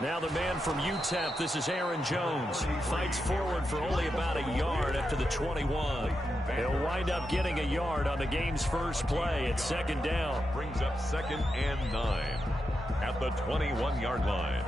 Now the man from UTEP, this is Aaron Jones. Fights forward for only about a yard after the 21. He'll wind up getting a yard on the game's first play at second down. Brings up 2nd and 9 at the 21-yard line.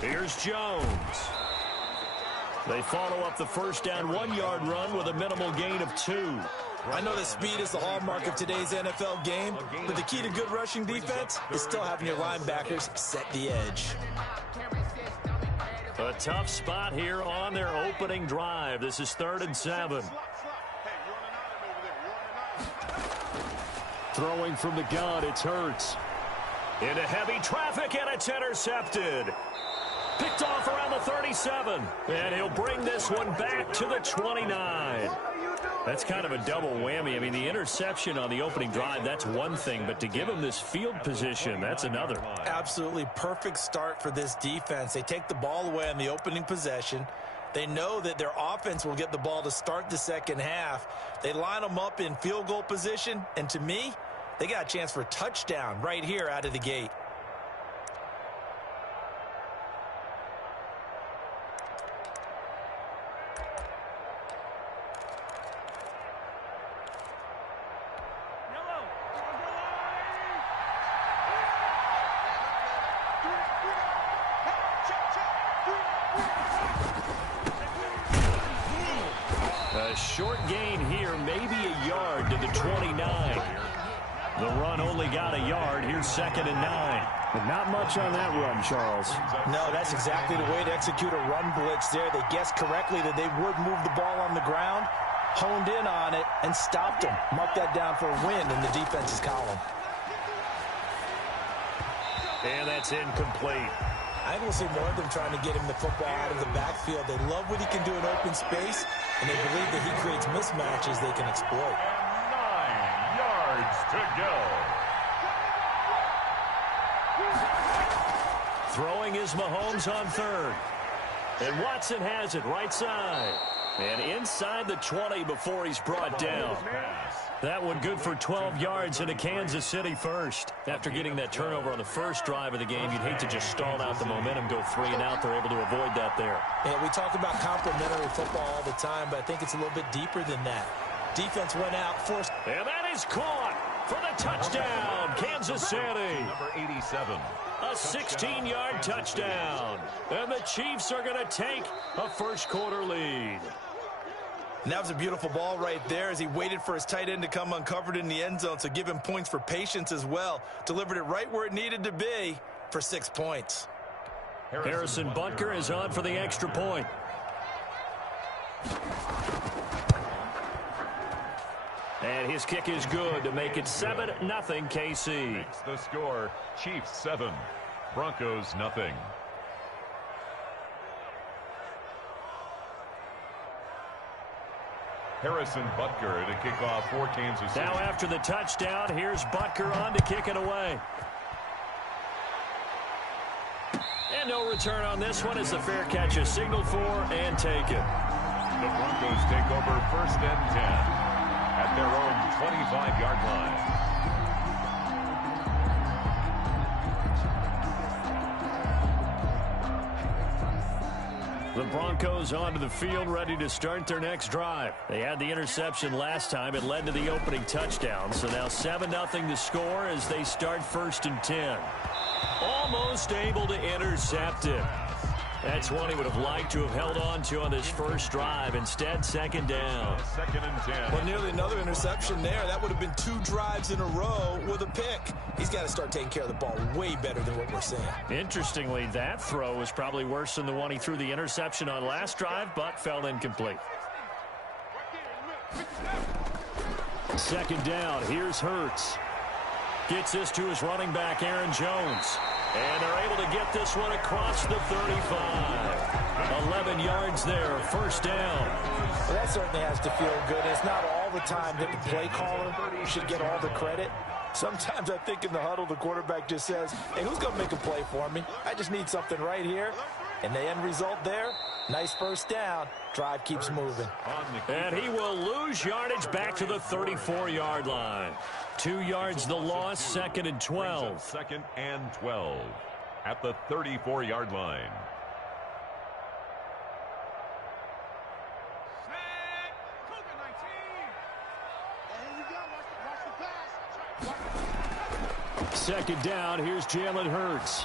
Here's Jones. They follow up the first down 1-yard run with a minimal gain of 2. I know that speed is the hallmark of today's NFL game, but the key to good rushing defense is still having your linebackers set the edge. A tough spot here on their opening drive. This is 3rd and 7. Throwing from the gun, it's Hurts. Into heavy traffic, and it's intercepted. Picked off around the 37, and he'll bring this one back to the 29. That's kind of a double whammy. I mean, the interception on the opening drive, that's one thing, but to give him this field position, that's another. Absolutely perfect start for this defense. They take the ball away on the opening possession. They know that their offense will get the ball to start the second half. They line them up in field goal position, and to me, they got a chance for a touchdown right here out of the gate. A short gain here, maybe a yard to the 29. The run only got a yard. Here's 2nd and 9. But not much on that run, Charles. No, that's exactly the way to execute a run blitz there. They guessed correctly that they would move the ball on the ground, honed in on it, and stopped them. Mark that down for a win in the defense's column. And that's incomplete. I think we'll see more of them trying to get him the football out of the backfield. They love what he can do in open space, and they believe that he creates mismatches they can exploit. 9 yards to go. Throwing is Mahomes on 3rd. And Watson has it right side. And inside the 20 before he's brought down. That one good for 12 yards into Kansas City first. After getting that turnover on the first drive of the game, you'd hate to just stall out the momentum, go 3 and out. They're able to avoid that there. Yeah, we talk about complementary football all the time, but I think it's a little bit deeper than that. Defense went out, forced. And that is caught for the touchdown, Kansas City. Number 87. A 16-yard touchdown. And the Chiefs are going to take a first-quarter lead. And that was a beautiful ball right there as he waited for his tight end to come uncovered in the end zone, so give him points for patience as well. Delivered it right where it needed to be for 6 points. Harrison Butker is on for the extra point. And his kick is good to make it 7-0 KC. Makes the score, Chiefs 7, Broncos nothing. Harrison Butker to kick off for Kansas City. Now after the touchdown, here's Butker on to kick it away. And no return on this one as the fair catch is signaled for and taken. The Broncos take over 1st and 10 at their own 25-yard line. The Broncos onto the field, ready to start their next drive. They had the interception last time. It led to the opening touchdown. So now 7-0 to score as they start 1st and 10. Almost able to intercept it. That's one he would have liked to have held on to on this first drive. Instead, 2nd down. 2nd and 10. Well, nearly another interception there. That would have been 2 drives in a row with a pick. He's got to start taking care of the ball way better than what we're seeing. Interestingly, that throw was probably worse than the one he threw the interception on last drive, but fell incomplete. 2nd down. Here's Hurts. Gets this to his running back, Aaron Jones. And they're able to get this one across the 35. 11 yards there, 1st down. Well, that certainly has to feel good. It's not all the time that the play caller should get all the credit. Sometimes I think in the huddle, the quarterback just says, hey, who's going to make a play for me? I just need something right here. And the end result there, nice first down. Drive keeps moving. And he will lose yardage back to the 34-yard line. 2 yards the loss, 2nd and 12. 2nd and 12 at the 34-yard line. Second down, here's Jalen Hurts.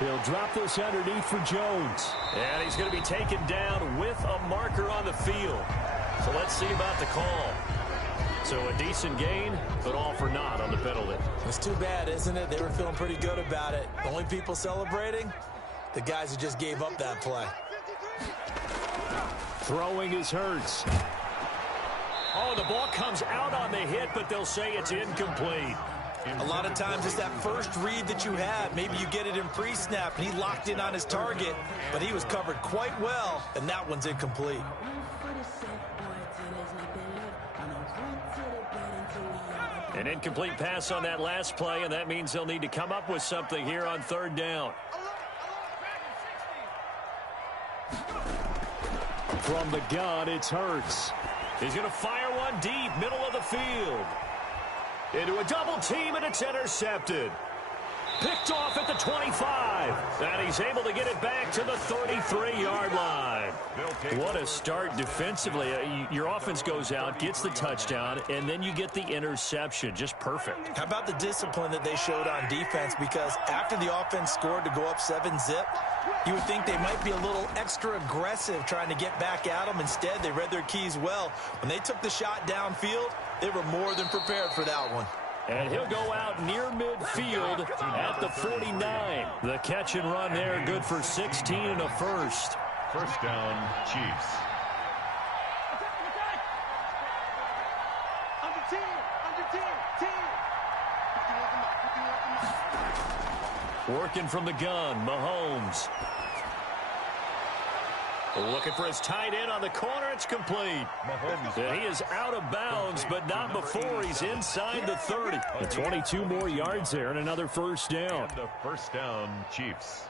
He'll drop this underneath for Jones. And he's going to be taken down with a marker on the field. So let's see about the call. So a decent gain, but all for naught on the penalty. It's too bad, isn't it? They were feeling pretty good about it. The only people celebrating, the guys who just gave up that play. Throwing is Hurts. Oh, the ball comes out on the hit, but they'll say it's incomplete. A lot of times it's that first read that you have. Maybe you get it in pre-snap, and he locked in on his target, but he was covered quite well, and that one's incomplete. An incomplete pass on that last play, and that means they'll need to come up with something here on 3rd down. From the gun, it's Hurts. He's going to fire one deep, middle of the field. Into a double team, and it's intercepted. Picked off at the 25. And he's able to get it back to the 33-yard line. What a start defensively. Your offense goes out, gets the touchdown, and then you get the interception. Just perfect. How about the discipline that they showed on defense? Because after the offense scored to go up 7-zip, you would think they might be a little extra aggressive trying to get back at them. Instead, they read their keys well. When they took the shot downfield, they were more than prepared for that one. And he'll go out near midfield at the 49. The catch and run there, good for 16 and a first. First down, Chiefs. Working from the gun, Mahomes. Looking for his tight end on the corner. It's complete. He is out of bounds, but not before he's inside the 30. 22 more yards there and another first down. And the first down, Chiefs.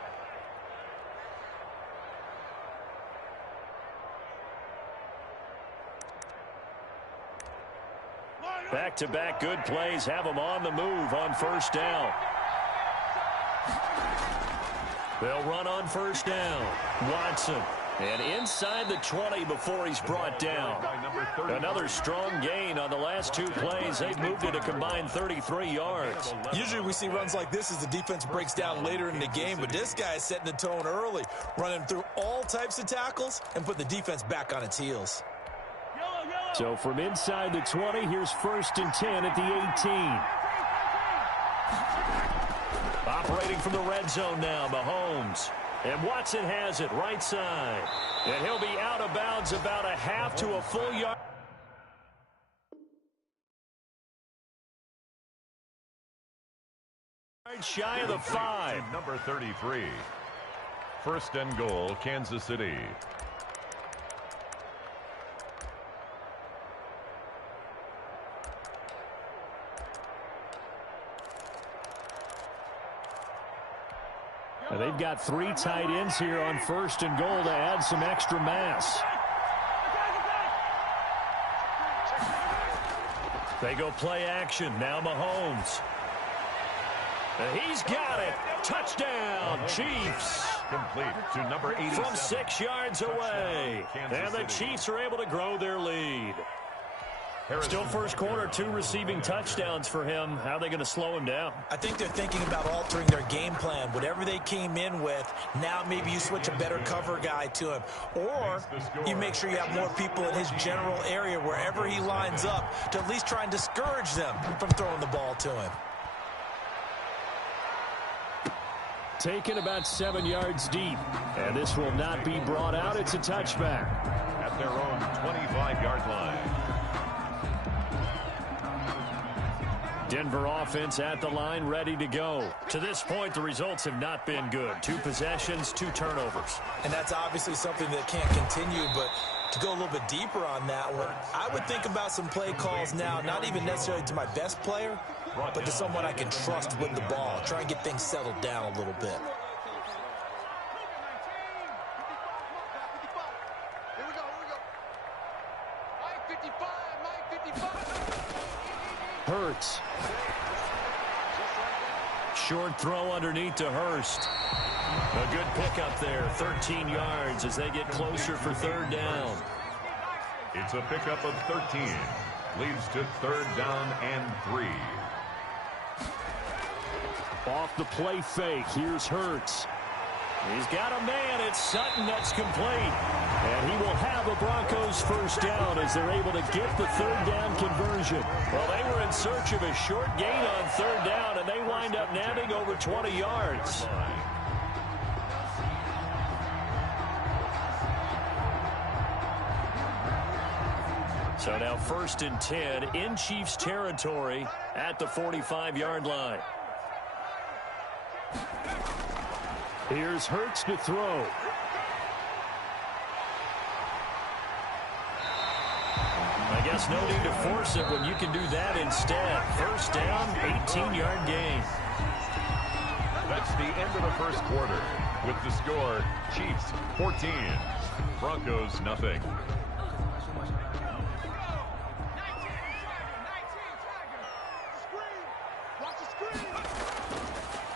Back-to-back good plays have him on the move on first down. They'll run on first down. Watson. And inside the 20 before he's brought down. Another strong gain on the last 2 plays. They've moved it a combined 33 yards. Usually we see runs like this as the defense breaks down later in the game, but this guy is setting the tone early, running through all types of tackles and put the defense back on its heels. So from inside the 20, here's 1st and 10 at the 18. Operating from the red zone now, Mahomes. And Watson has it right side. And he'll be out of bounds about a half to a full yard. Shy of the 5. Number 33. First and goal, Kansas City. And they've got 3 tight ends here on 1st and goal to add some extra mass. They go play action. Now Mahomes. And he's got it. Touchdown, Chiefs. Complete to number 87. From 6 yards away. And the Chiefs are able to grow their lead. Still first quarter, 2 receiving touchdowns for him. How are they going to slow him down? I think they're thinking about altering their game plan. Whatever they came in with, now maybe you switch a better cover guy to him. Or you make sure you have more people in his general area wherever he lines up to at least try and discourage them from throwing the ball to him. Taken about 7 yards deep. And this will not be brought out. It's a touchback. At their own 25-yard line. Denver offense at the line, ready to go. To this point, the results have not been good. 2 possessions, 2 turnovers. And that's obviously something that can't continue, but To go a little bit deeper on that one, I would think about some play calls now, not even necessarily to my best player, but to someone I can trust with the ball. Try and get things settled down a little bit. Hurts. Short throw underneath to Hurst. A good pickup there, 13 yards as they get closer for third down. It's a pickup of 13. Leads to third down and 3. Off the play fake, here's Hurts. He's got a man, it's Sutton that's complete. And he will have a Broncos first down as they're able to get the third down conversion. Well, they were in search of a short gain on third down, and they wind up nabbing over 20 yards. So now 1st and 10 in Chiefs territory at the 45-yard line. Here's Hurts to throw. I guess no need to force it when you can do that instead. First down, 18-yard gain. That's the end of the first quarter. With the score, Chiefs 14, Broncos nothing.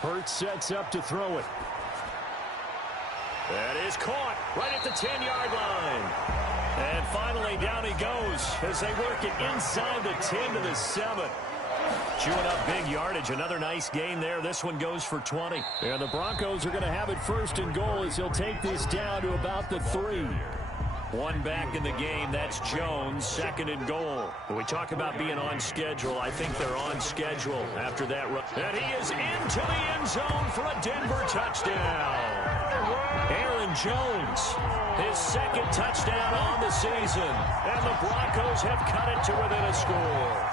Hurts sets up to throw it. That is caught right at the 10-yard line. And finally down he goes as they work it inside the 10 to the 7. Chewing up big yardage. Another nice gain there. This one goes for 20. And the Broncos are going to have it 1st and goal as he'll take this down to about the 3. One back in the game. That's Jones. 2nd and goal. When we talk about being on schedule, I think they're on schedule after that run. And he is into the end zone for a Denver touchdown. Aaron Jones, his 2nd touchdown on the season. And the Broncos have cut it to within a score.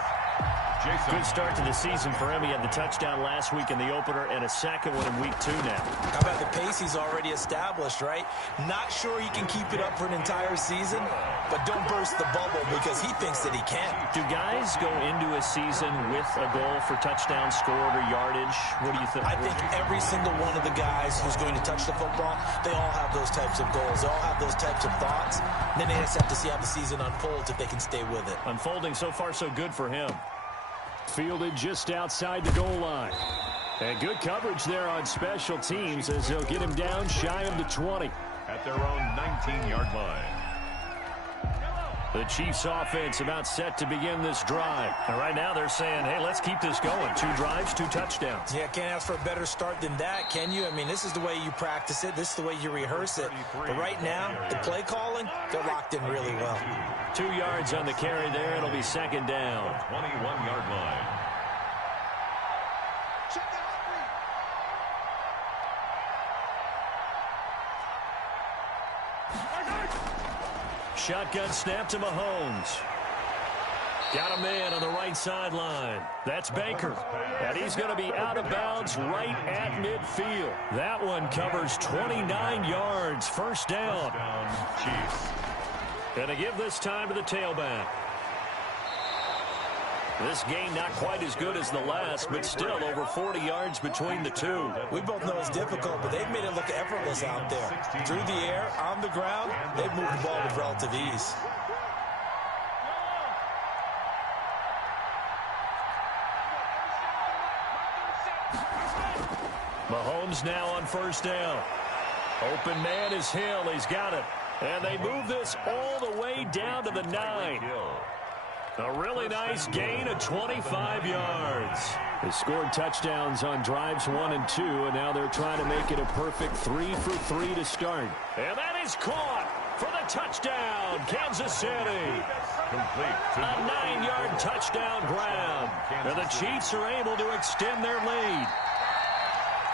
Good start to the season for him. He had the touchdown last week in the opener and a 2nd one in week 2 now. How about the pace he's already established, right? Not sure he can keep it up for an entire season, but don't burst the bubble because he thinks that he can. Do guys go into a season with a goal for touchdown scored or yardage? What do you think? I think every single one of the guys who's going to touch the football, they all have those types of goals. They all have those types of thoughts. Then they just have to see how the season unfolds if they can stay with it. Unfolding so far so good for him. Fielded just outside the goal line. And good coverage there on special teams as they'll get him down shy of the 20. At their own 19-yard line. The Chiefs offense about set to begin this drive. And right now they're saying, hey, let's keep this going. 2 drives, 2 touchdowns. Yeah, can't ask for a better start than that, can you? I mean, this is the way you practice it. This is the way you rehearse it. But right now, the play calling, they're locked in really well. 2 yards on the carry there. It'll be 2nd down. 21-yard line. Shotgun snap to Mahomes. Got a man on the right sideline. That's Baker. And he's going to be out of bounds right at midfield. That one covers 29 yards. First down. Chiefs. Going to give this time to the tailback. This game not quite as good as the last, but still over 40 yards between the two. We both know it's difficult, but they've made it look effortless out there. Through the air, on the ground, they've moved the ball with relative ease. Mahomes now on first down. Open man is Hill. He's got it. And they move this all the way down to the 9. A really nice gain of 25 yards. They scored touchdowns on drives 1 and 2, and now they're trying to make it a perfect 3 for 3 to start. And that is caught for the touchdown, Kansas City. A 9-yard touchdown grab. And the Chiefs are able to extend their lead.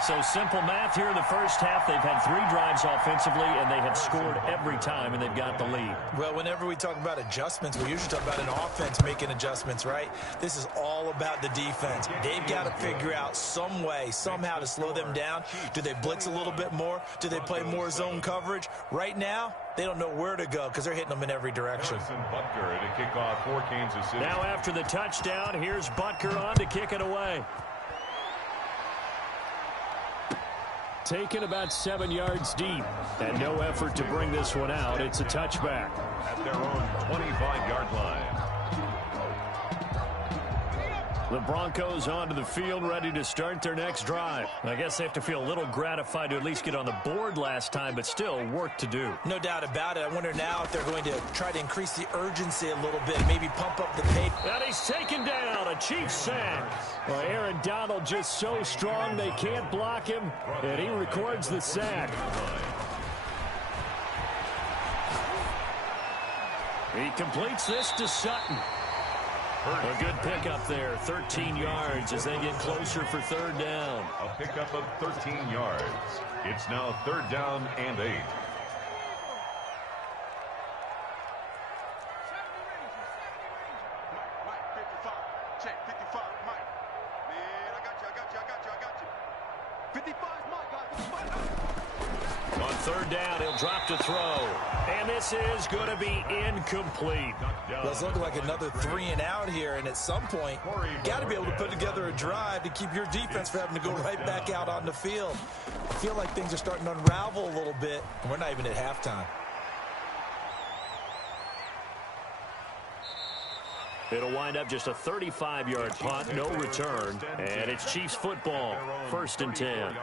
So simple math here in the first half. They've had 3 drives offensively, and they have scored every time, and they've got the lead. Well, whenever we talk about adjustments, we usually talk about an offense making adjustments, right? This is all about the defense. They've got to figure out some way, somehow to slow them down. Do they blitz a little bit more? Do they play more zone coverage? Right now, they don't know where to go because they're hitting them in every direction. Harrison Butker to kick off for Kansas City. Now after the touchdown, here's Butker on to kick it away. Taken about 7 yards deep, and no effort to bring this one out. It's a touchback. At their own 25-yard line. The Broncos onto the field, ready to start their next drive. I guess they have to feel a little gratified to at least get on the board last time, but still work to do. No doubt about it. I wonder now if they're going to try to increase the urgency a little bit, maybe pump up the pace. And he's taken down, a Chiefs sack. Well, Aaron Donald just so strong they can't block him, and he records the sack. He completes this to Sutton. A good pickup there, 13 yards as they get closer for 3rd down. A pickup of 13 yards. It's now 3rd down and 8. On 3rd down, he'll drop to throw. And this is going to be incomplete. Well, it's looking like another 3 and out here, and at some point, you got to be able to put together a drive to keep your defense from having to go right back out on the field. I feel like things are starting to unravel a little bit, and we're not even at halftime. It'll wind up just a 35-yard punt, no return, and it's Chiefs football, 1st and 10.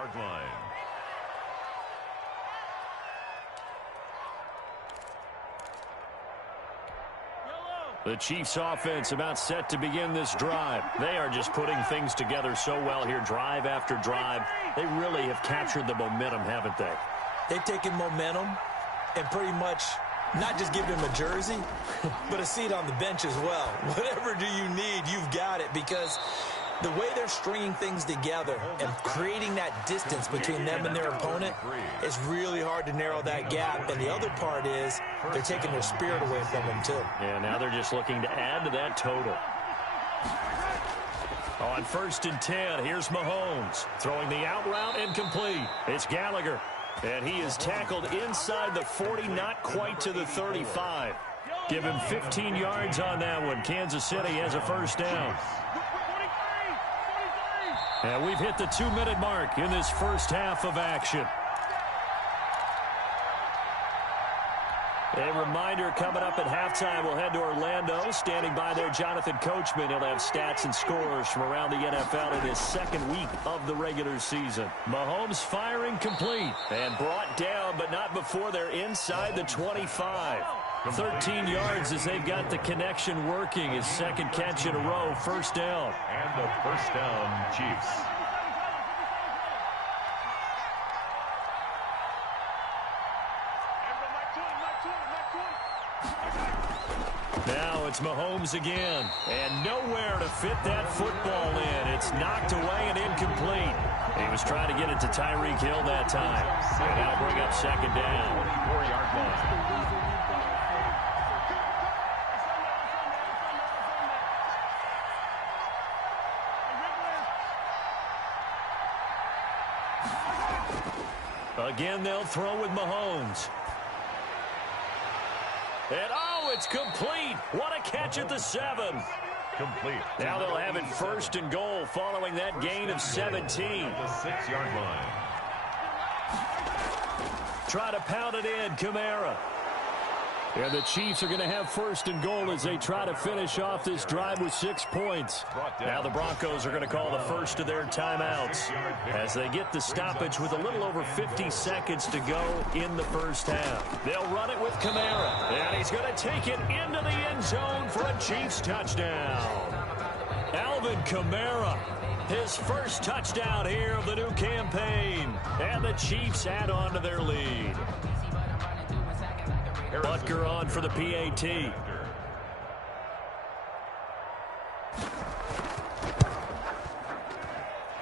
The Chiefs offense about set to begin this drive. They are just putting things together so well here, drive after drive. They really have captured the momentum, haven't they? They've taken momentum and pretty much not just give him a jersey, but a seat on the bench as well. Whatever do you need, you've got it, because the way they're stringing things together and creating that distance between them and their opponent is really hard to narrow that gap. And the other part is they're taking their spirit away from them, too. Yeah, now they're just looking to add to that total. On 1st and 10, here's Mahomes throwing the out route incomplete. It's Gallagher, and he is tackled inside the 40, not quite to the 35. Give him 15 yards on that one. Kansas City has a 1st down. And we've hit the 2-minute mark in this first half of action. A reminder, coming up at halftime, we'll head to Orlando. Standing by there, Jonathan Coachman. He'll have stats and scores from around the NFL in his 2nd week of the regular season. Mahomes firing complete and brought down, but not before they're inside the 25. 13 yards as they've got the connection working. His 2nd catch in a row, 1st down. And the 1st down, Chiefs. Now it's Mahomes again, and nowhere to fit that football in. It's knocked away and incomplete. He was trying to get it to Tyreek Hill that time. And that'll bring up 2nd down. 4-yard line. Again, they'll throw with Mahomes. And, oh, it's complete. What a catch at the 7. Complete. Now they'll have it 1st and goal following that gain of 17. The 6-yard line. Try to pound it in, Kamara. And the Chiefs are going to have 1st and goal as they try to finish off this drive with 6 points. Now the Broncos are going to call the first of their timeouts as they get the stoppage with a little over 50 seconds to go in the first half. They'll run it with Kamara, and he's going to take it into the end zone for a Chiefs touchdown. Alvin Kamara, his first touchdown here of the new campaign, and the Chiefs add on to their lead. Butker on for the PAT.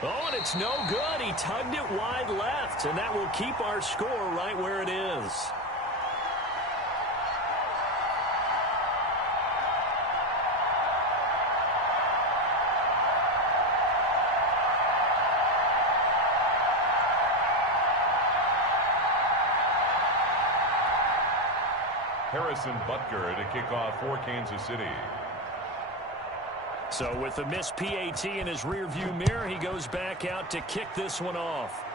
Oh, and it's no good. He tugged it wide left, and that will keep our score right where it is. Harrison Butker to kick off for Kansas City. So with the missed PAT in his rearview mirror, he goes back out to kick this one off.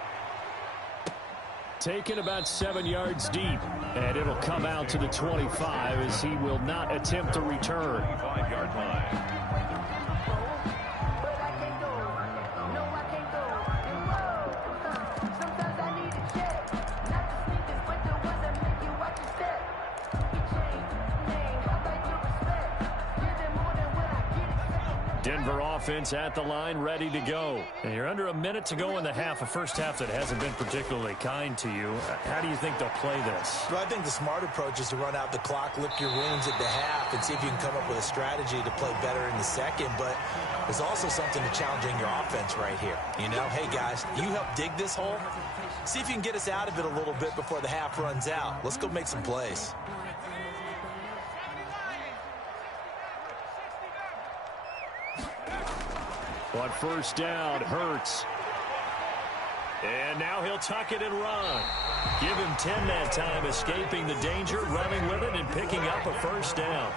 Taken about 7 yards deep, and it'll come out to the 25 as he will not attempt to return. 25-yard line. Denver offense at the line, ready to go. And you're under a minute to go in the half, a first half that hasn't been particularly kind to you. How do you think they'll play this? Well, I think the smart approach is to run out the clock, lick your wounds at the half, and see if you can come up with a strategy to play better in the second. But there's also something to challenging your offense right here. You know, hey, guys, you help dig this hole. See if you can get us out of it a little bit before the half runs out. Let's go make some plays. On first down, Hurts. And now he'll tuck it and run. Give him 10 that time, escaping the danger, running with it, and picking up a first down.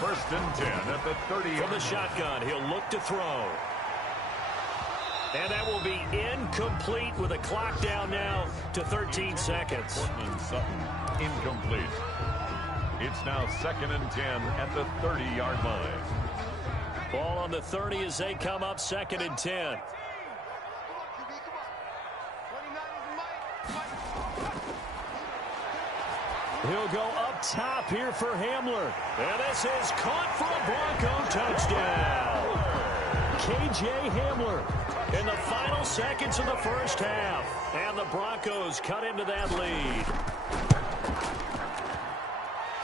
First and 10 at the 30. From the shotgun, he'll look to throw. And that will be incomplete with a clock down now to 13 seconds. Portland Sutton, incomplete. It's now second and 10 at the 30-yard line. Ball on the 30 as they come up, second and 10. He'll go up top here for Hamler. And this is caught for a Bronco touchdown. K.J. Hamler in the final seconds of the first half. And the Broncos cut into that lead.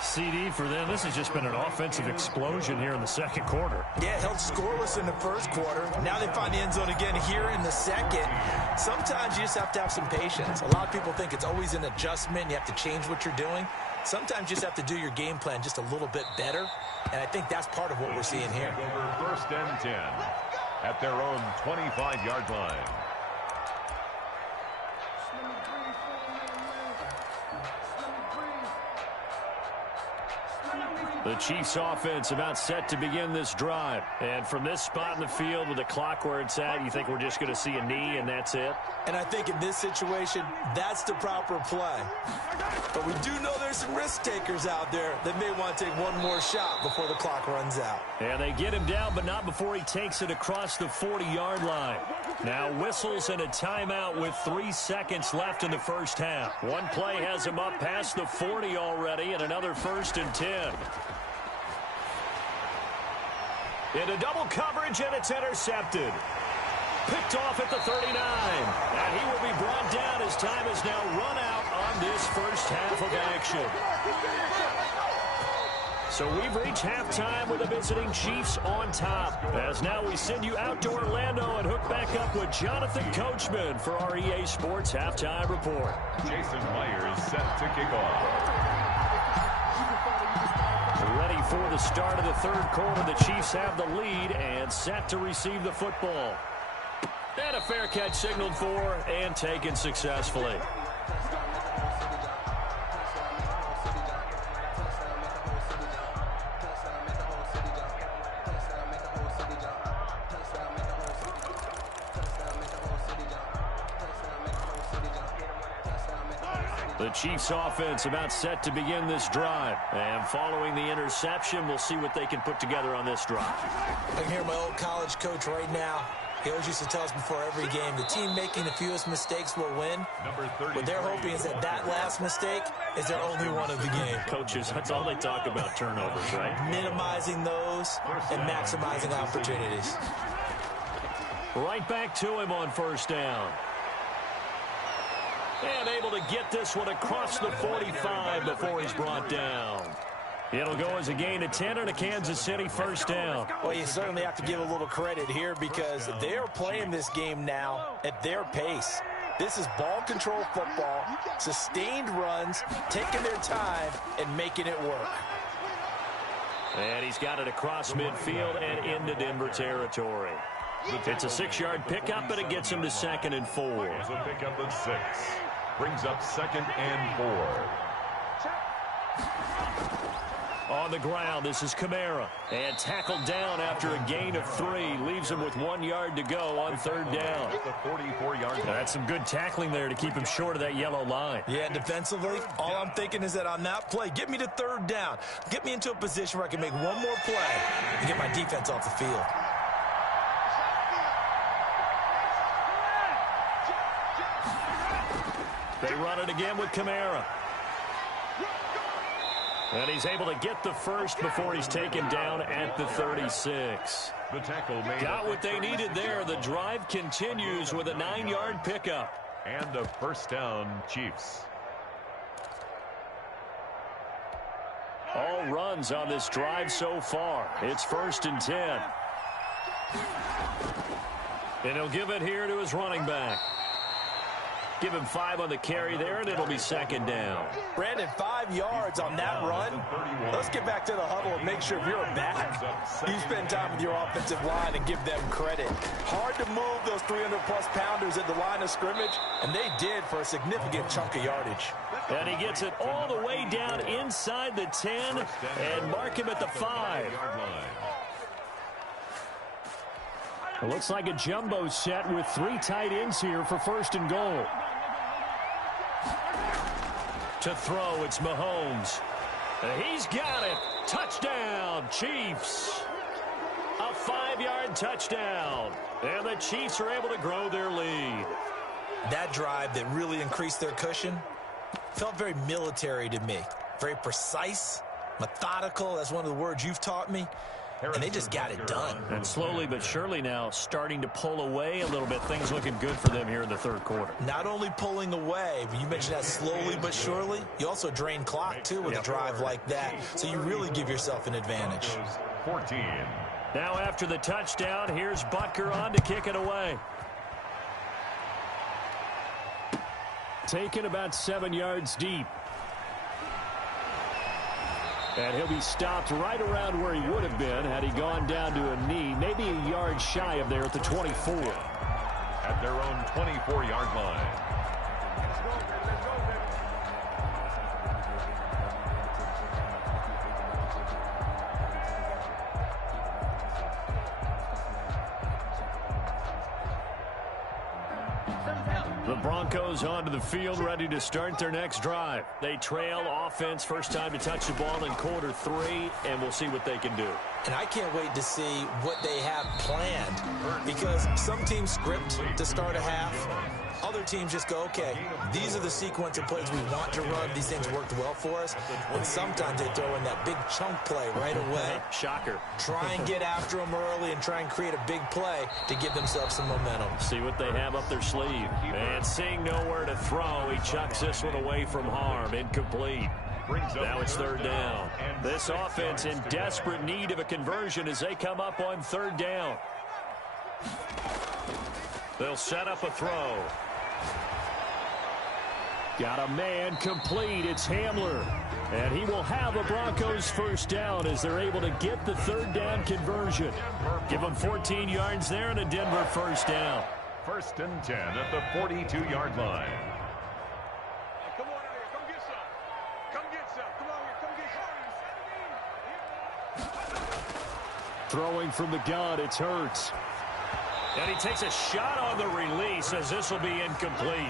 CD for them. This has just been an offensive explosion here in the second quarter. Yeah, held scoreless in the first quarter. Now they find the end zone again here in the second. Sometimes you just have to have some patience. A lot of people think it's always an adjustment. You have to change what you're doing. Sometimes you just have to do your game plan just a little bit better. And I think that's part of what we're seeing here. Over first and 10 at their own 25-yard line. The Chiefs offense about set to begin this drive. And from this spot in the field with the clock where it's at, you think we're just going to see a knee and that's it? And I think in this situation, that's the proper play. But we do know there's some risk takers out there that may want to take one more shot before the clock runs out. And they get him down, but not before he takes it across the 40-yard line. Now whistles and a timeout with 3 seconds left in the first half. One play has him up past the 40 already, and another first and 10. Into double coverage, and it's intercepted. Picked off at the 39. And he will be brought down as time is now run out on this first half of action. So we've reached halftime with the visiting Chiefs on top. As now we send you out to Orlando and hook back up with Jonathan Coachman for our EA Sports Halftime Report. Jason Myers set to kick off. Ready for the start of the third quarter. The Chiefs have the lead and set to receive the football. And a fair catch signaled for and taken successfully. The Chiefs offense about set to begin this drive. And following the interception, we'll see what they can put together on this drive. I can hear my old college coach right now. He always used to tell us before every game, the team making the fewest mistakes will win. What they're hoping is that that last mistake is their only one of the game. Coaches, that's all they talk about, turnovers, right? Minimizing those and maximizing opportunities. Right back to him on first down. And able to get this one across the 45 before he's brought down. It'll go as a gain of 10 and a Kansas City first down. Well, you certainly have to give a little credit here because they are playing this game now at their pace. This is ball control football, sustained runs, taking their time, and making it work. And he's got it across midfield and into Denver territory. It's a 6-yard pickup, but it gets him to 2nd and 4. It's a pickup of 6. Brings up 2nd and 4. On the ground, this is Kamara. And tackled down after a gain of 3. Leaves him with 1 yard to go on 3rd down. The 44-yard line. That's some good tackling there to keep him short of that yellow line. Yeah, defensively, all I'm thinking is that on that play, get me to 3rd down. Get me into a position where I can make one more play and get my defense off the field. They run it again with Kamara. And he's able to get the first before he's taken down at the 36. The tackle made. Got what they needed there. The drive continues with a 9-yard pickup. And a first down, Chiefs. All runs on this drive so far. It's 1st and 10. And he'll give it here to his running back. Give him 5 on the carry there, and it'll be 2nd down. Brandon, 5 yards on that run. Let's get back to the huddle and make sure if you're a back, you spend time with your offensive line and give them credit. Hard to move those 300-plus pounders at the line of scrimmage, and they did for a significant chunk of yardage. And he gets it all the way down inside the 10 and mark him at the 5. It looks like a jumbo set with 3 tight ends here for 1st and goal. To throw, it's Mahomes. He's got it. Touchdown, Chiefs. A 5-yard touchdown. And the Chiefs are able to grow their lead. That drive that really increased their cushion felt very military to me. Very precise, methodical. That's one of the words you've taught me. And they just got it done. And slowly but surely now starting to pull away a little bit. Things looking good for them here in the 3rd quarter. Not only pulling away, but you mentioned that slowly but surely. You also drain clock, too, with a drive like that. So you really give yourself an advantage. 14. Now after the touchdown, here's Butker on to kick it away. Taken about 7 yards deep. And he'll be stopped right around where he would have been had he gone down to a knee, maybe a yard shy of there at the 24. At their own 24-yard line. The Broncos onto the field, ready to start their next drive. They trail offense, first time to touch the ball in quarter 3, and we'll see what they can do. And I can't wait to see what they have planned, because some teams script to start a half. Other teams just go, okay, these are the sequence of plays we want to run. These things worked well for us. And sometimes they throw in that big chunk play right away. Shocker. Try and get after them early and try and create a big play to give themselves some momentum. See what they have up their sleeve. And seeing nowhere to throw, he chucks this one away from harm. Incomplete. Now it's 3rd down. This offense in desperate need of a conversion as they come up on 3rd down. They'll set up a throw. Got a man complete. It's Hamler. And he will have a Broncos first down as they're able to get the 3rd down conversion. Give them 14 yards there and a Denver first down. 1st and 10 at the 42-yard line. Come on out here. Come get some. Come get some. Come on here. Come get some. Throwing from the gun, it's Hurts. And he takes a shot on the release as this will be incomplete.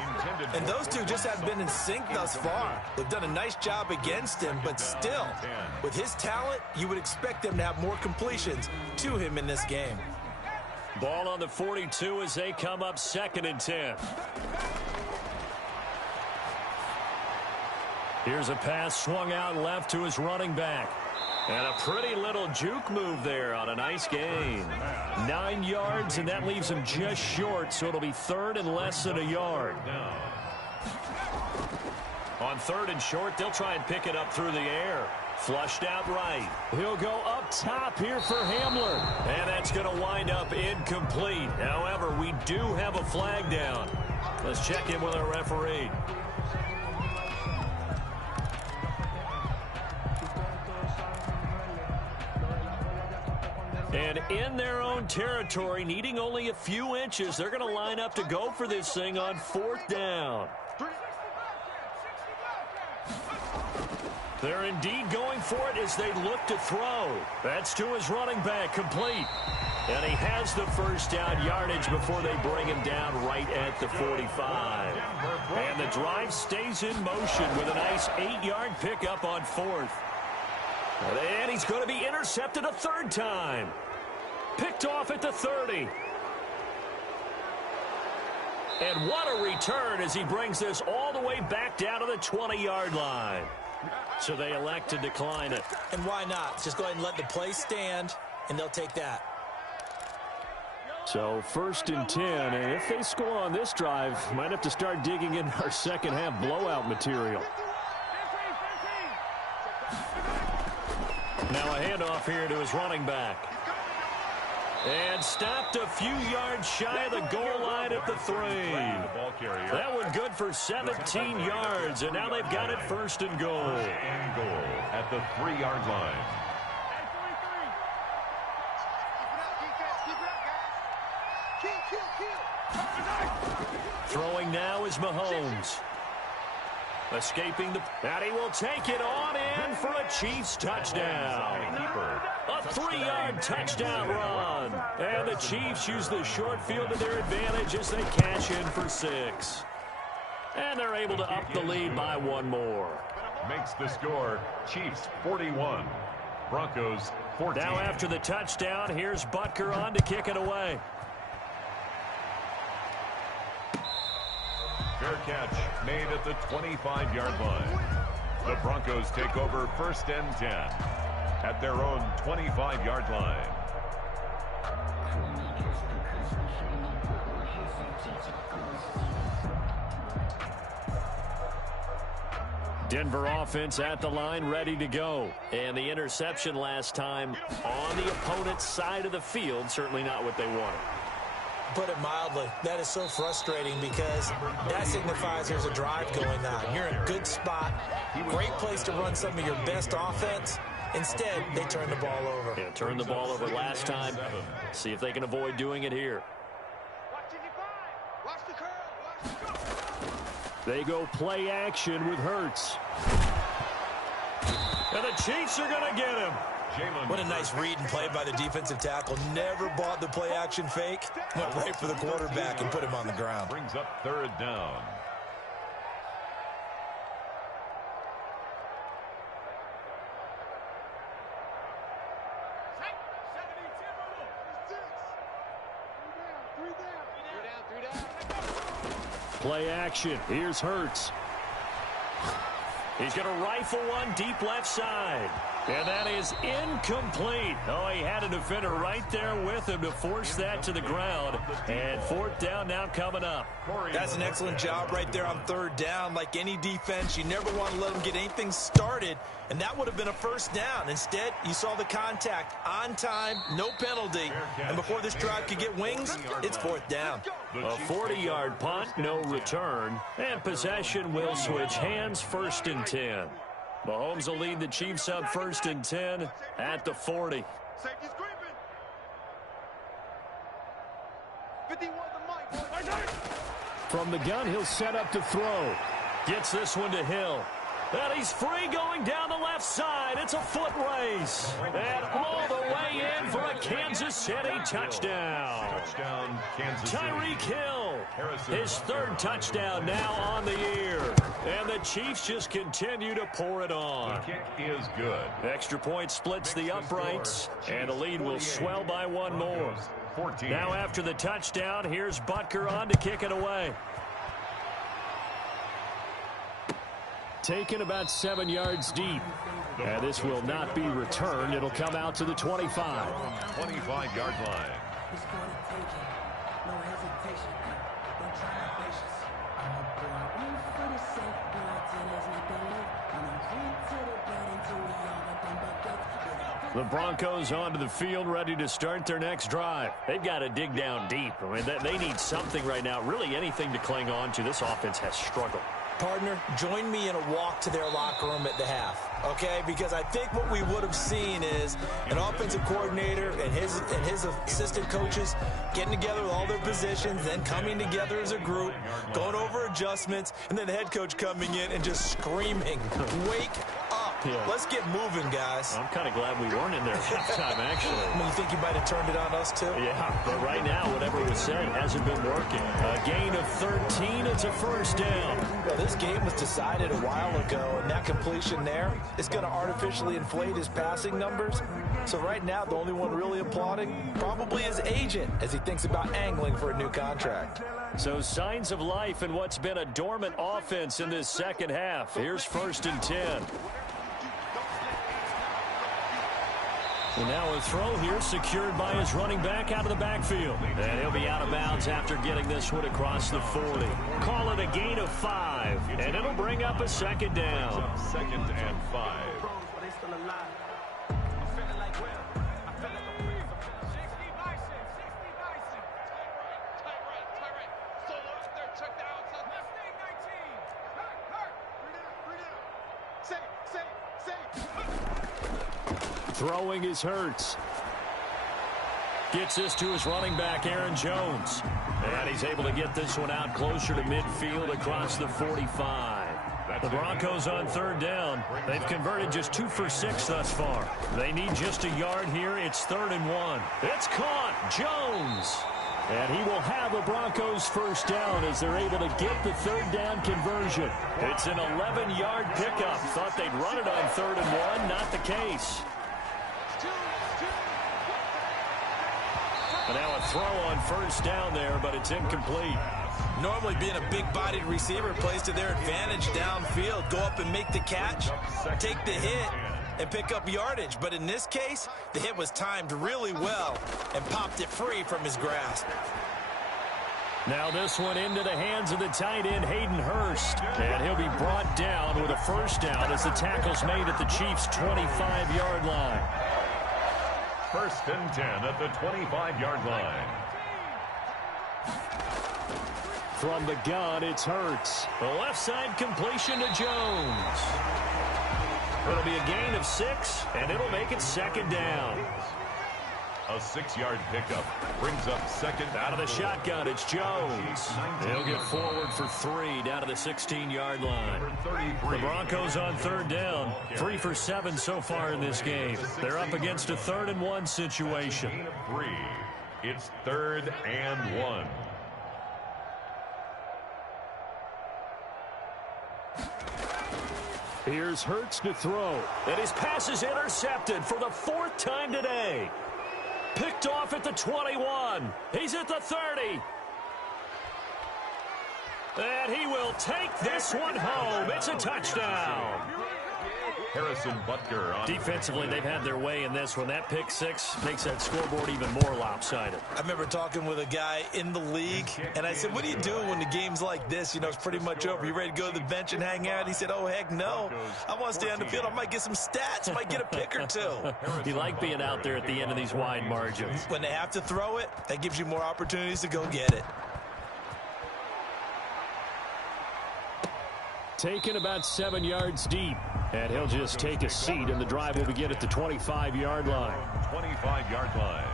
And those two just haven't been in sync thus far. They've done a nice job against him, but still, with his talent, you would expect them to have more completions to him in this game. Ball on the 42 as they come up 2nd and 10. Here's a pass swung out left to his running back. And a pretty little juke move there on a nice gain. 9 yards, and that leaves him just short, so it'll be 3rd and less than a yard. On 3rd and short, they'll try and pick it up through the air. Flushed out right. He'll go up top here for Hamler. And that's going to wind up incomplete. However, we do have a flag down. Let's check in with our referee. And in their own territory, needing only a few inches, they're going to line up to go for this thing on 4th down. They're indeed going for it as they look to throw. That's to his running back, complete. And he has the first down yardage before they bring him down right at the 45. And the drive stays in motion with a nice 8-yard pickup on 4th. And he's going to be intercepted a 3rd time. Picked off at the 30. And what a return as he brings this all the way back down to the 20-yard line. So they elect to decline it. And why not? Just go ahead and let the play stand, and they'll take that. So 1st and 10, and if they score on this drive, might have to start digging in our second half blowout material. Now a handoff here to his running back. And stopped a few yards shy of the goal line at the 3. That one good for 17 yards, and now they've got it 1st and goal. And goal at the 3-yard line. Throwing now is Mahomes. Escaping the... And he will take it on in for a Chiefs touchdown. A 3-yard touchdown run. And the Chiefs use the short field to their advantage as they cash in for 6. And they're able to up the lead by 1 more. Makes the score Chiefs 41, Broncos 14. Now after the touchdown, here's Butker on to kick it away. Fair catch made at the 25-yard line. The Broncos take over 1st and 10 at their own 25-yard line. Denver offense at the line, ready to go. And the interception last time on the opponent's side of the field, certainly not what they wanted. Put it mildly, that is so frustrating because that signifies there's a drive going on. You're in a good spot, great place to run some of your best offense. Instead, they turn the ball over. Yeah, turned the ball over last time. See if they can avoid doing it here. They go play action with Hurts. And the Chiefs are going to get him. What a nice read and play by the defensive tackle. Never bought the play action fake. Went right for the quarterback and put him on the ground. Brings up 3rd down. Play action. Here's Hurts. He's going to rifle one deep left side. And that is incomplete. Oh, he had a defender right there with him to force that to the ground. And 4th down now coming up. That's an excellent job right there on 3rd down. Like any defense, you never want to let them get anything started. And that would have been a 1st down. Instead, you saw the contact on time, no penalty. And before this drive could get wings, it's 4th down. A 40-yard punt, no return. And possession will switch hands, 1st and 10. Mahomes will lead the Chiefs up 1st and 10 at the 40. From the gun, he'll set up to throw. Gets this one to Hill. And he's free going down the left side. It's a foot race. And all the way in for a Kansas City touchdown. Touchdown, Kansas City. Tyreek Hill, his 3rd touchdown now on the year. And the Chiefs just continue to pour it on. The kick is good. Extra point splits the uprights, and the lead will swell by 1 more. 14. Now after the touchdown, here's Butker on to kick it away. Taken about 7 yards deep. And this will not be returned. It'll come out to the 25. 25-yard line. The Broncos onto the field, ready to start their next drive. They've got to dig down deep. I mean, they need something right now, really anything to cling on to. This offense has struggled. Partner, join me in a walk to their locker room at the half, okay? Because I think what we would have seen is an offensive coordinator and his assistant coaches getting together with all their positions, then coming together as a group, going over adjustments, and then the head coach coming in and just screaming, wake up. Yeah. Let's get moving, guys. I'm kind of glad we weren't in there at halftime, actually. I mean, you think you might have turned it on us, too? Yeah, but right now, whatever was said hasn't been working. A gain of 13, it's a first down. Well, this game was decided a while ago, and that completion there is going to artificially inflate his passing numbers. So right now, the only one really applauding probably his agent as he thinks about angling for a new contract. So signs of life in what's been a dormant offense in this second half. Here's 1st and 10. And now a throw here secured by his running back out of the backfield. And he'll be out of bounds after getting this one across the 40. Call it a gain of 5. And it'll bring up a second down. 2nd and 5. Throwing is Hurts. Gets this to his running back, Aaron Jones. And he's able to get this one out closer to midfield across the 45. The Broncos on 3rd down. They've converted just 2 for 6 thus far. They need just a yard here. It's 3rd and 1. It's caught. Jones. And he will have a Broncos first down as they're able to get the 3rd down conversion. It's an 11-yard pickup. Thought they'd run it on 3rd and 1. Not the case. And now a throw on first down there, but it's incomplete. Normally being a big-bodied receiver plays to their advantage downfield. Go up and make the catch, take the hit, and pick up yardage. But in this case, the hit was timed really well and popped it free from his grasp. Now this one into the hands of the tight end, Hayden Hurst. And he'll be brought down with a first down as the tackle's made at the Chiefs' 25-yard line. 1st and 10 at the 25-yard line. From the gun, it's Hurts. The left side completion to Jones. It'll be a gain of 6, and it'll make it 2nd down. A 6-yard pickup brings up 2nd. Out of the shotgun, it's Jones. He'll get forward for 3 down to the 16-yard line. The Broncos on 3rd down. 3 for 7 so far in this game. They're up against a 3rd and 1 situation. 3. It's 3rd and 1. Here's Hurts to throw. And his pass is intercepted for the 4th time today. Picked off at the 21. He's at the 30. And he will take this one home. It's a touchdown. Harrison Butker on. Defensively, they've had their way in this one. That pick 6 makes that scoreboard even more lopsided. I remember talking with a guy in the league, and I said, what do you do when the game's like this? You know, it's pretty much over. You ready to go to the bench and hang out? He said, oh, heck no. I want to stay on the field. I might get some stats. I might get a pick or 2. You like being out there at the end of these wide margins. When they have to throw it, that gives you more opportunities to go get it. Taken about 7 yards deep. And he'll just take a seat, and the drive will begin at the 25-yard line. 25-yard line.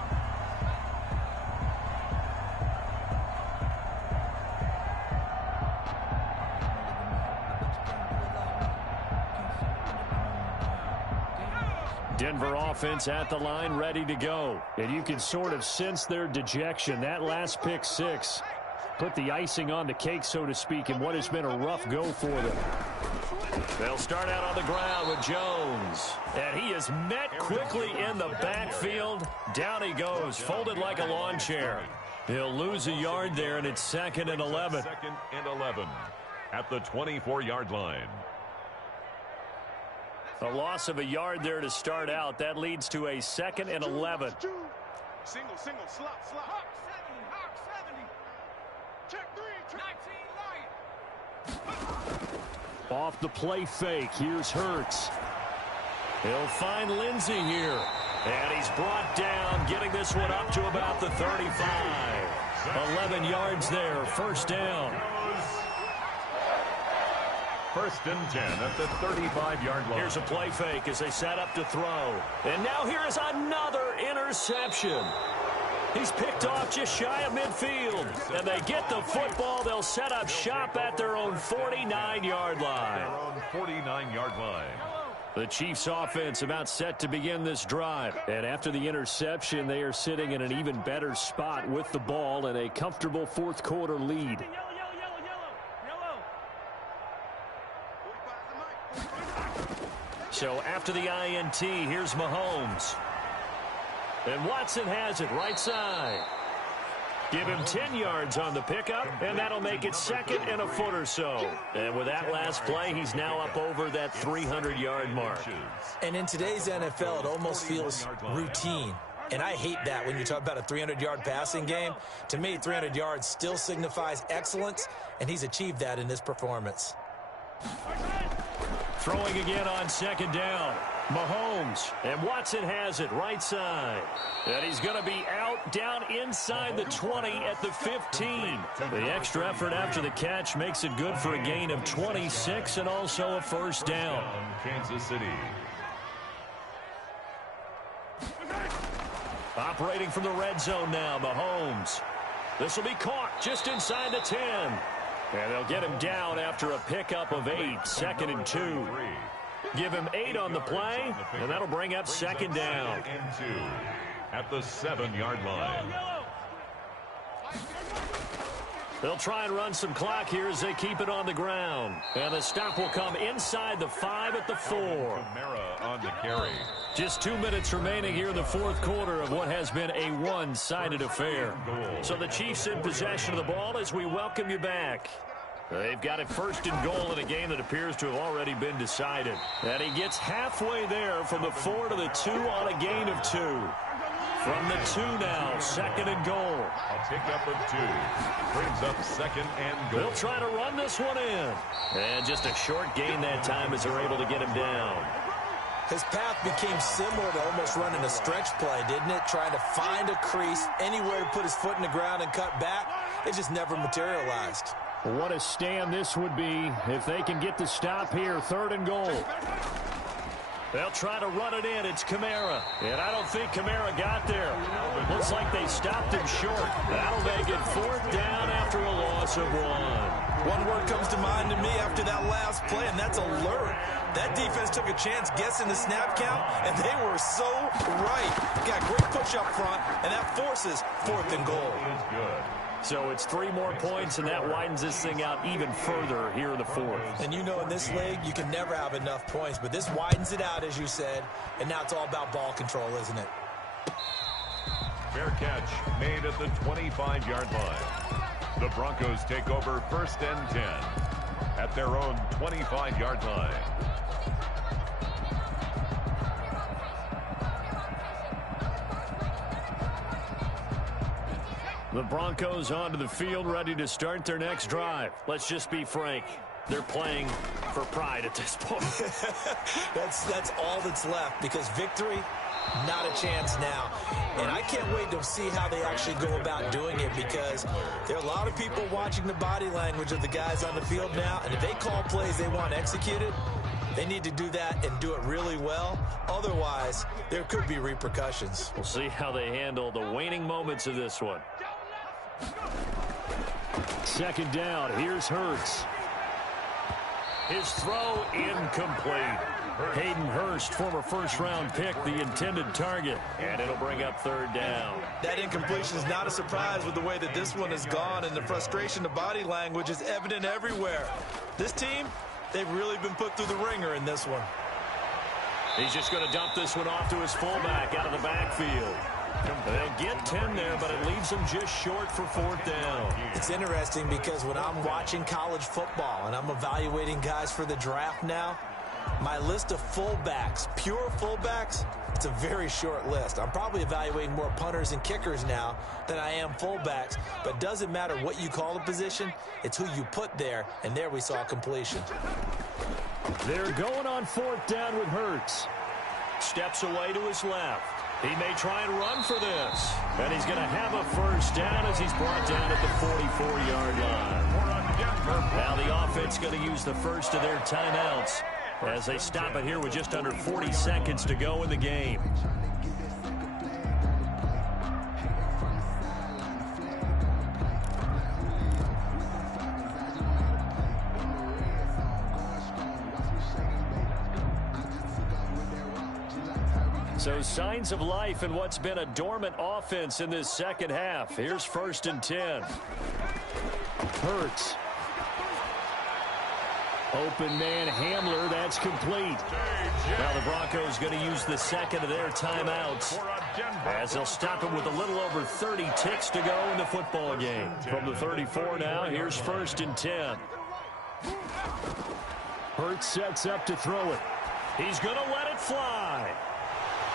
Denver offense at the line, ready to go. And you can sort of sense their dejection. That last pick 6 put the icing on the cake, so to speak, in what has been a rough go for them. They'll start out on the ground with Jones. And he is met quickly in the backfield. Down he goes, folded like a lawn chair. He'll lose a yard there, and it's 2nd and 11. 2nd and 11 at the 24-yard line. A loss of a yard there to start out. That leads to a 2nd and 11. Single, slot. Hawk 70. Check 3, 19 light. Off the play fake, here's Hurts. He'll find Lindsey here. And he's brought down, getting this one up to about the 35. 11 yards there, first down. First and 10 at the 35-yard line. Here's a play fake as they set up to throw. And now here is another interception. He's picked off just shy of midfield. And they get the football. They'll set up shop at their own 49-yard line. Their own 49-yard line. The Chiefs offense about set to begin this drive. And after the interception, they are sitting in an even better spot with the ball and a comfortable fourth quarter lead. So after the INT, here's Mahomes. And Watson has it right side. Give him 10 yards on the pickup, and that'll make it second and a foot or so. And with that last play, he's now up over that 300-yard mark. And in today's NFL, it almost feels routine. And I hate that when you talk about a 300-yard passing game. To me, 300 yards still signifies excellence, and he's achieved that in this performance. Throwing again on second down. Mahomes, and Watson has it right side. And he's going to be out down inside the 20 at the 15. The extra effort after the catch makes it good for a gain of 26 and also a first down. Kansas City. Operating from the red zone now, Mahomes. This will be caught just inside the 10. And they'll get him down after a pickup of 8, second and 2. Give him 8 on the play, and that'll bring up second down. And 2 at the 7-yard line. They'll try and run some clock here as they keep it on the ground. And the stop will come inside the 5 at the 4. Kamara on the carry. Just 2 minutes remaining here in the fourth quarter of what has been a one-sided affair. So the Chiefs in possession of the ball as we welcome you back. They've got it first and goal in a game that appears to have already been decided. And he gets halfway there from the 4 to the 2 on a gain of 2. From the 2 now, second and goal. A pickup of 2. Brings up second and goal. They'll try to run this one in. And just a short gain that time as they're able to get him down. His path became similar to almost running a stretch play, didn't it? Trying to find a crease, anywhere to put his foot in the ground and cut back. It just never materialized. What a stand this would be if they can get the stop here, third and goal. They'll try to run it in. It's Kamara. And I don't think Kamara got there. Looks like they stopped him short. That'll make it fourth down after a loss of 1. One word comes to mind to me after that last play, and that's alert. That defense took a chance guessing the snap count, and they were so right. Got great push up front, and that forces fourth and goal. Is good. So it's 3 more points, and that widens this thing out even further here in the fourth. And you know in this league, you can never have enough points, but this widens it out, as you said, and now it's all about ball control, isn't it? Fair catch made at the 25-yard line. The Broncos take over first and 10 at their own 25-yard line. The Broncos onto the field, ready to start their next drive. Let's just be frank. They're playing for pride at this point. That's all that's left, because victory, not a chance now. And I can't wait to see how they actually go about doing it, because there are a lot of people watching the body language of the guys on the field now, and if they call plays they want executed, they need to do that and do it really well. Otherwise, there could be repercussions. We'll see how they handle the waning moments of this one. Second down, here's Hurts. His throw incomplete. Hayden Hurst, former first-round pick, the intended target. And it'll bring up third down. That incompletion is not a surprise with the way that this one has gone, and the frustration of body language is evident everywhere. This team, they've really been put through the ringer in this one. He's just going to dump this one off to his fullback out of the backfield. They'll get 10 there, but it leaves them just short for fourth down. It's interesting because when I'm watching college football and I'm evaluating guys for the draft now, my list of fullbacks, pure fullbacks, it's a very short list. I'm probably evaluating more punters and kickers now than I am fullbacks, but it doesn't matter what you call the position, it's who you put there, and there we saw completion. They're going on fourth down with Hurts. Steps away to his left. He may try and run for this. And he's going to have a first down as he's brought down at the 44-yard line. Now the offense going to use the first of their timeouts as they stop it here with just under 40 seconds to go in the game. So signs of life in what's been a dormant offense in this second half. Here's 1st and 10. Hurts. Open man Hamler, that's complete. Now the Broncos going to use the second of their timeouts as they'll stop it with a little over 30 ticks to go in the football game. From the 34 now, here's 1st and 10. Hurts sets up to throw it. He's going to let it fly.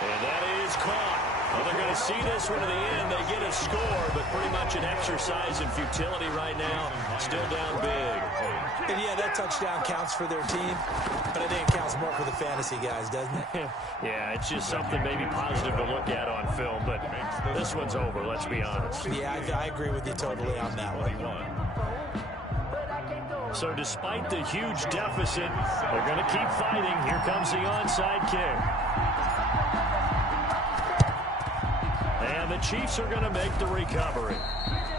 And that is caught. Well, they're going to see this one to the end. They get a score, but pretty much an exercise in futility right now. Still down big. And yeah, that touchdown counts for their team, but I think it counts more for the fantasy guys, doesn't it? Yeah, it's just something maybe positive to look at on film, but this one's over, let's be honest. Yeah, I agree with you totally on that one. So despite the huge deficit, they're going to keep fighting. Here comes the onside kick. And the Chiefs are going to make the recovery.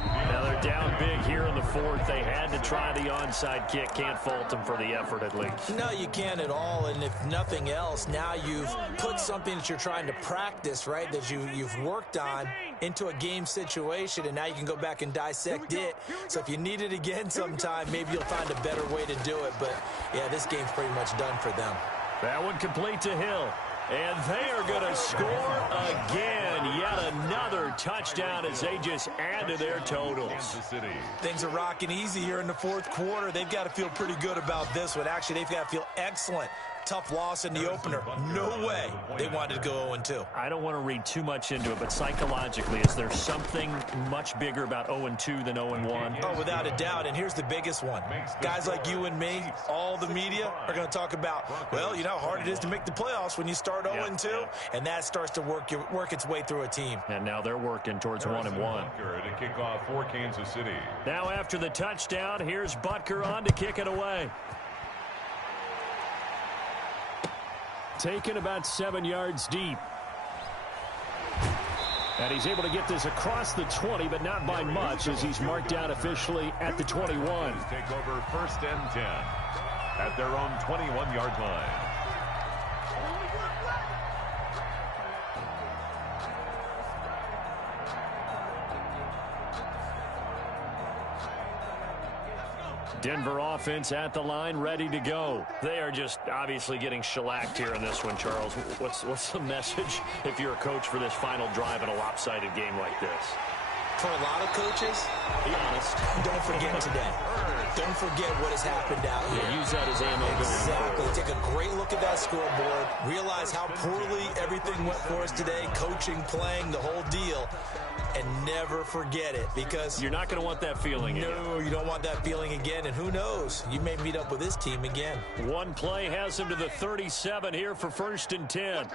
Now they're down big here in the 4th. They had to try the onside kick. Can't fault them for the effort at least. No, you can't at all. And if nothing else, now you've put something that you're trying to practice, right, that you've worked on into a game situation, and now you can go back and dissect it. So if you need it again sometime, maybe you'll find a better way to do it. But, yeah, this game's pretty much done for them. That one complete to Hill. And they are going to score again. Yet another touchdown as they just add to their totals. Things are rocking easy here in the 4th quarter. They've got to feel pretty good about this one. Actually, they've got to feel excellent. Tough loss in the opener. No way they wanted to go 0-2. I don't want to read too much into it, but psychologically, is there something much bigger about 0-2 than 0-1? Oh, without a doubt. And here's the biggest one. Guys like you and me, all the media, are going to talk about, well, you know how hard it is to make the playoffs when you start 0-2, and that starts to work its way through a team. And now they're working towards 1-1. To kick off for Kansas City. Now after the touchdown, here's Butker on to kick it away. Taken about 7 yards deep. And he's able to get this across the 20, but not by much, as he's marked down officially at the 21. Take over 1st and 10 at their own 21-yard line. Denver offense at the line, ready to go. They are just obviously getting shellacked here in this one, Charles. What's the message if you're a coach for this final drive in a lopsided game like this? For a lot of coaches, be honest, don't forget today. Don't forget what has happened out here. Yeah, use that as ammo. Exactly. Take a great look at that scoreboard. Realize how poorly everything went for us today. Coaching, playing, the whole deal. And never forget it, because you're not going to want that feeling again. No, you don't want that feeling again. And who knows? You may meet up with this team again. One play has him to the 37 here for 1st and 10.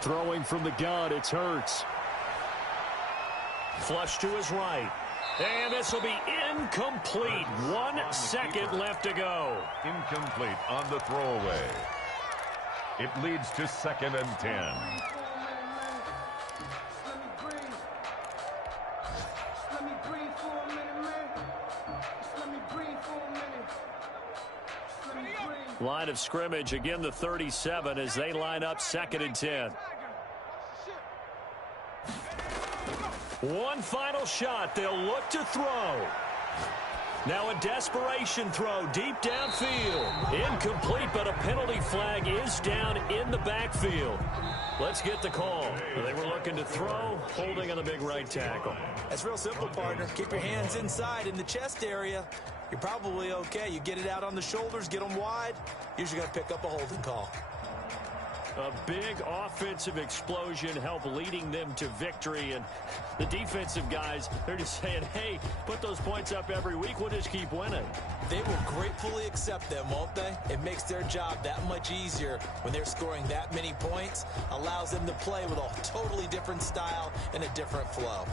Throwing from the gun, it's Hurts. Flush to his right. And this will be incomplete. 1 second left to go. Incomplete on the throwaway. It leads to 2nd and 10. Line of scrimmage, again the 37 as they line up 2nd and 10. One final shot. They'll look to throw. Now a desperation throw deep downfield. Incomplete, but a penalty flag is down in the backfield. Let's get the call. They were looking to throw, holding on the big right tackle. That's real simple, partner. Keep your hands inside in the chest area. You're probably okay. You get it out on the shoulders, get them wide. Usually going to pick up a holding call. A big offensive explosion helped leading them to victory. And the defensive guys, they're just saying, hey, put those points up every week. We'll just keep winning. They will gratefully accept them, won't they? It makes their job that much easier when they're scoring that many points. Allows them to play with a totally different style and a different flow.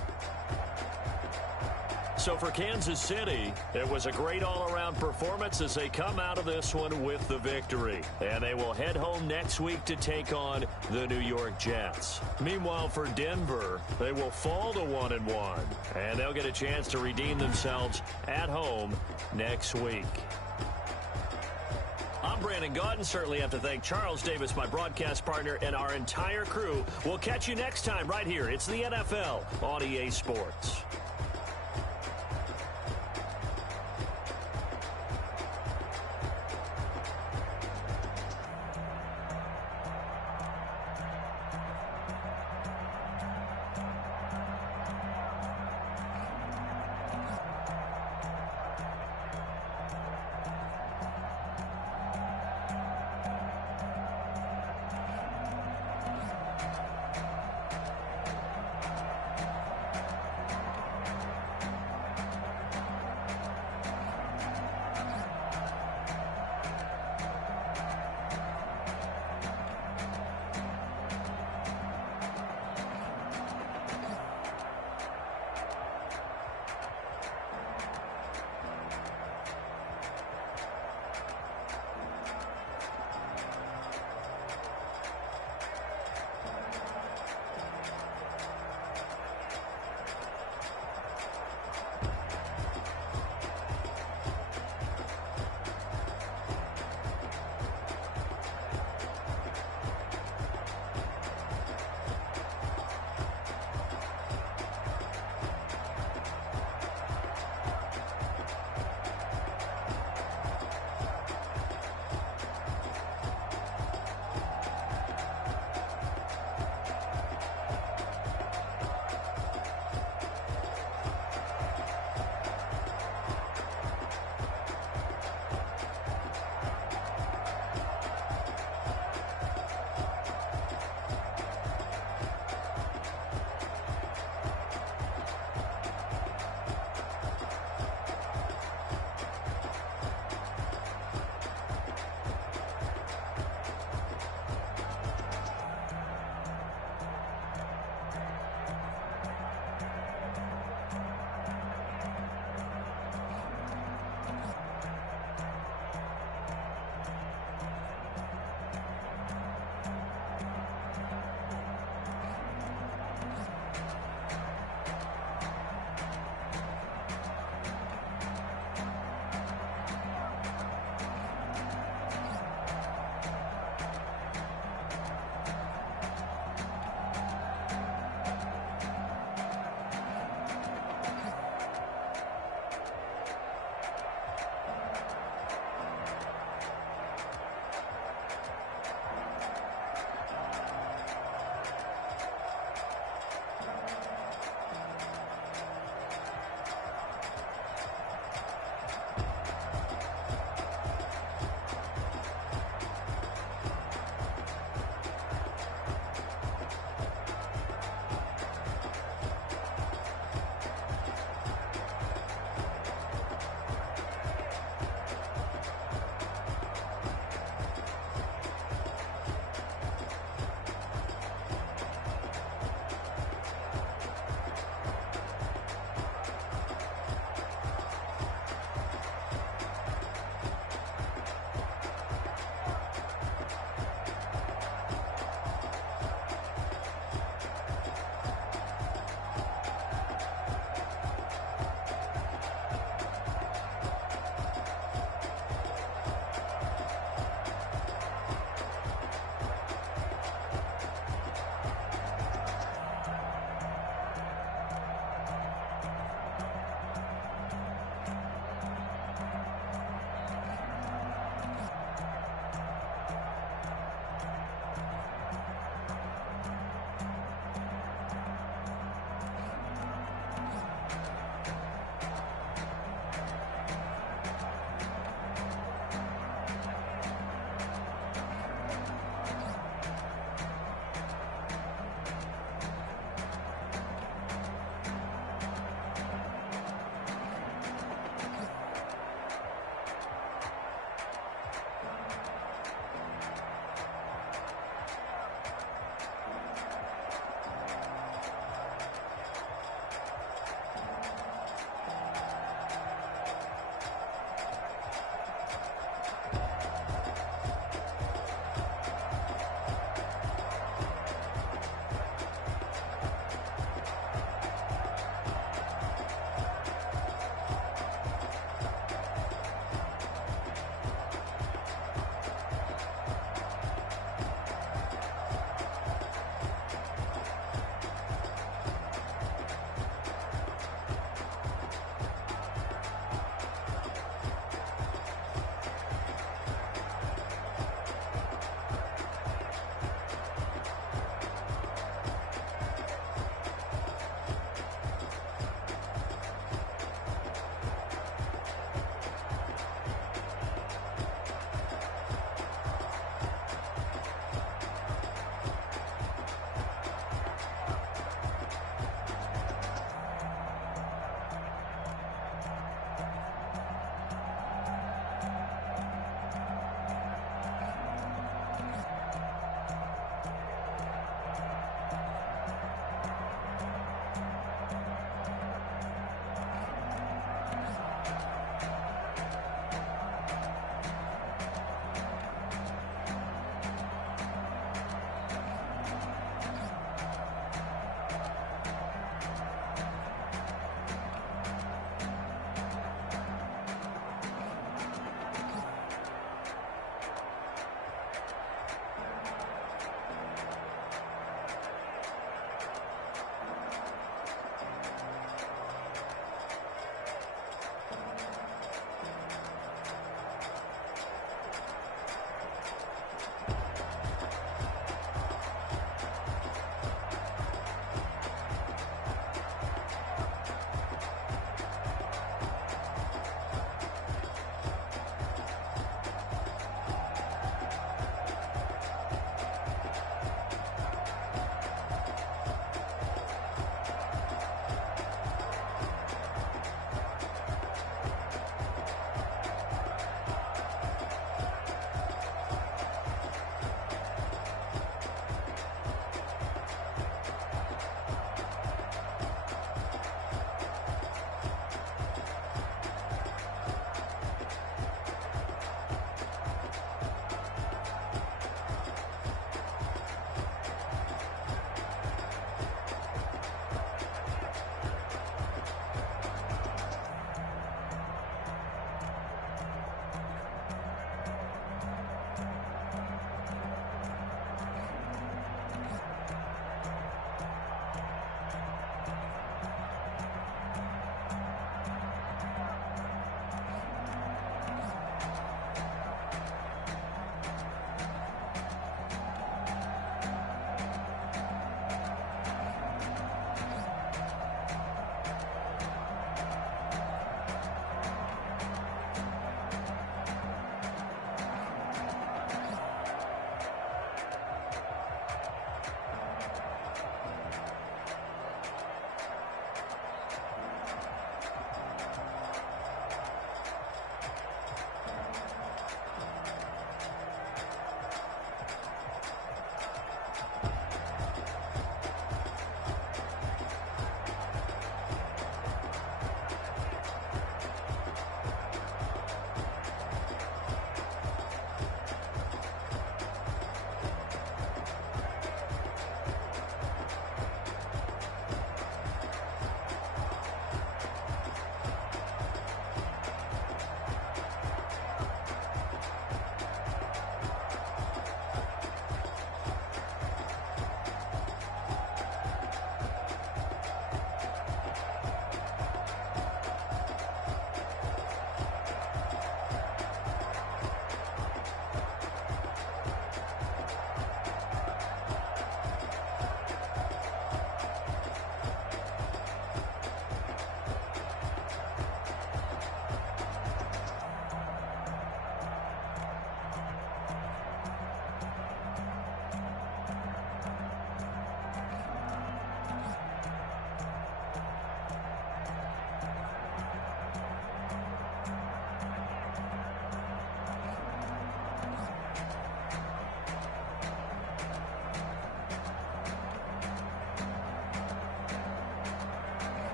So for Kansas City, it was a great all-around performance as they come out of this one with the victory. And they will head home next week to take on the New York Jets. Meanwhile, for Denver, they will fall to 1-1. And they'll get a chance to redeem themselves at home next week. I'm Brandon Gaudin. Certainly have to thank Charles Davis, my broadcast partner, and our entire crew. We'll catch you next time right here. It's the NFL on EA Sports.